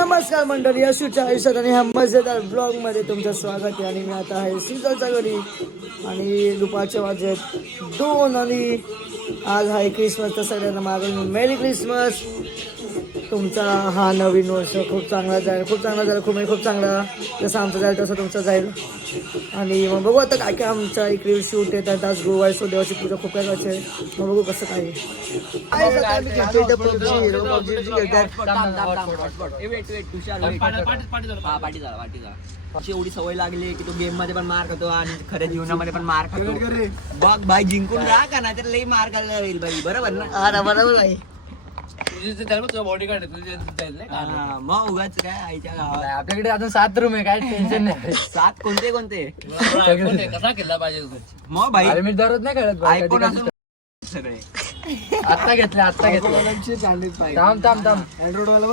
नमस्कार मंडळी, यशूच्या आयुष्यात आणि ह्या मजेदार ब्लॉग मध्ये तुमचं स्वागत आहे. आणि मी आता आहे सिजलच्या घरी आणि दुपारचे वाजत 2 आणि आज आहे क्रिसमस. तर सगळ्यांना मागून मेरी क्रिसमस. तुमचा हा नवीन वर्ष खूप चांगला जाईल, खूप चांगला जाईल, खूप चांगला. जसं आमचं जाईल तसं तुमचं जाईल. आणि मग बघू आता काय काय आमच्या इकडे शूट येतात. आज गोवायसो देवाची पूजा खूप काय करायची आहे. मग बघू कसं काय अशी एवढी सवय लागली की तो गेम मध्ये पण मार खातो आणि खऱ्या जीवनामध्ये पण मार खातो. बघ भाई, जिंकून राहा का नाही तर लई मार खायला येईल भाई. बरोबर ना? बरोबर आहे. बॉडी कार्ड मग उगाच काय आईच्या गावात आपल्याकडे अजून 7 रूम आहे, काय टेन्शन नाही. 7 कोणते कोणते कसा केला पाहिजे मग भाई मी दररोज नाही खेळत आयफोन असून सगळे आता घेतलं थांब थांब थांब. अँड्रॉइड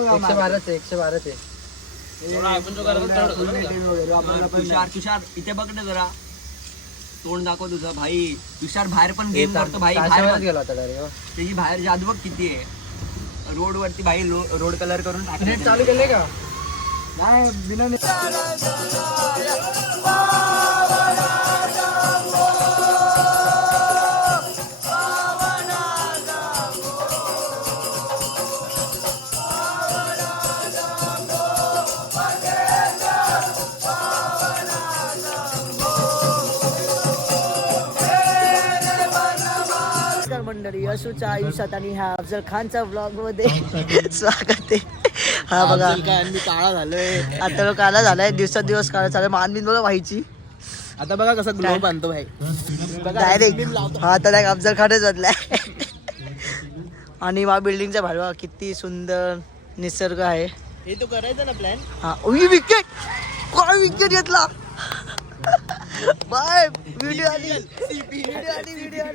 112 तुषार इथे बघ ना जरा, तोंड दाखव तुझं भाई. तुषार बाहेर पण गेम करतो भाई. बाहेर गेला होता त्याची बाहेर जादू बघ किती आहे. रोड वरती भाई रोड कलर करून नेट चालू केले का? नाही बिना मंडळी, यशूच्या आयुष्यात आणि ह्या अफजल खानच्या ब्लॉग मध्ये स्वागत आहे. हा बघा काळा झालोय आता काला झालाय, दिवस काळा चालू. मानबिन बघा व्हायची. आता बघा कसा ग्लो बांधतो भाई डायरेक्ट हा तर अफजल खानच बदलाय. आणि मा बिल्डिंगच्या बाहेर बघा किती सुंदर निसर्ग आहे. हे तो करायचा ना प्लॅन. हा विकेट, काय विकेट घेतला बाय. व्हिडिओ आली.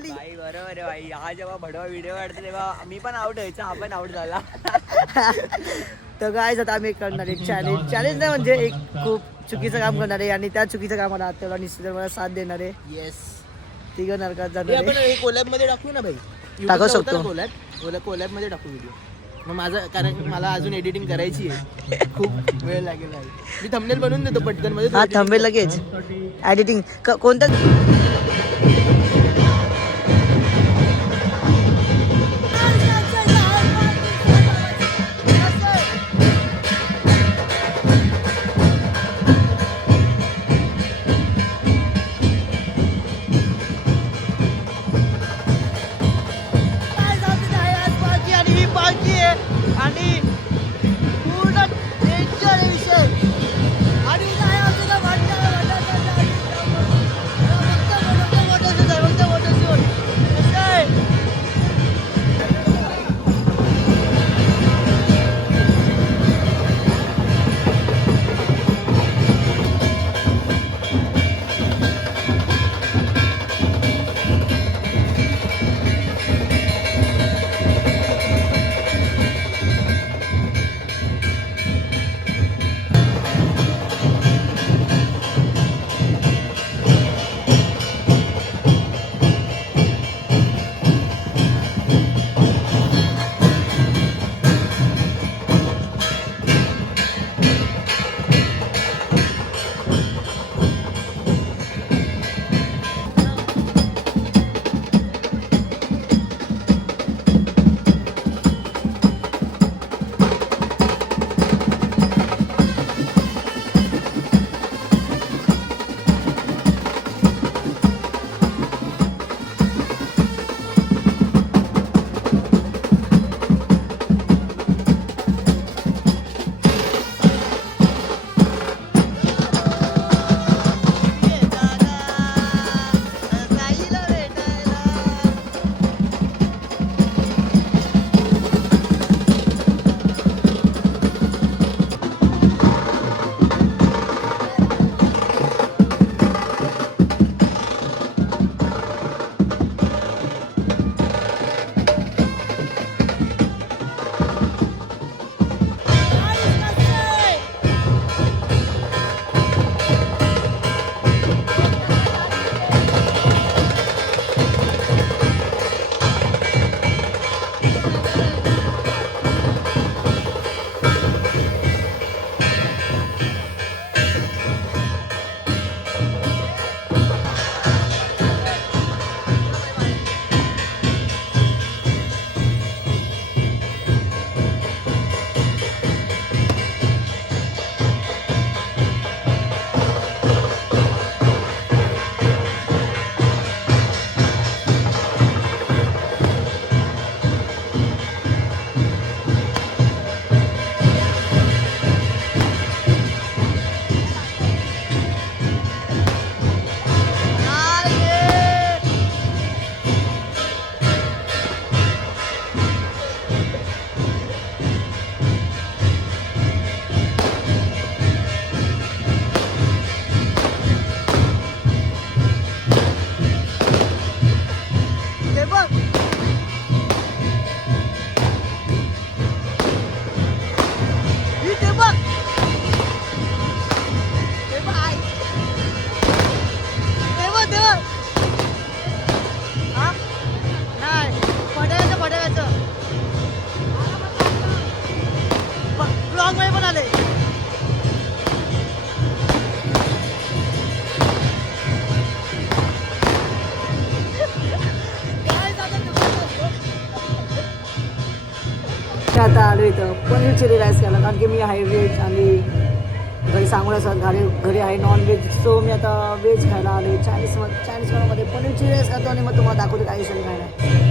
भाई बरोबर आहे भाई. हा जेव्हा भडवा व्हिडिओ काढतो तेव्हा मी पण आउट व्हायचा, हा पण आउट झाला. तर काय आता आम्ही करणार एक चॅलेंज नाही म्हणजे एक खूप चुकीचं काम करणार आहे. आणि त्या चुकीच्या कामाला तेवढा निश्चित मला साथ देणार आहे. येस, तिघं नरकात जाणार आहे. कोलॅब मध्ये टाकू ना भाई. टाकू शकतो. कोलॅब मध्ये टाकू व्हिडिओ. मग माझं, कारण मला अजून एडिटिंग करायची आहे, खूप वेळ लागेल आहे. मी थंबनेल बनवून देतो पटकन मध्ये. हा थांबेल लगेच एडिटिंग कोणतं. आणि पूर्ण डेंजर विषय. आणि नाही फटायचं ब्लॉग मध्ये पण आले आता आलो इथं पनीर चिली राईस केला कारण की मी आहे व्हेज आणि घरी सांगून असं घरी आहे नॉन व्हेज सो मी आता व्हेज खायला आलो चायनीजमध्ये पनीर चिली राईस खातो आणि मग तुम्हाला दाखवतो काही विषय काय नाही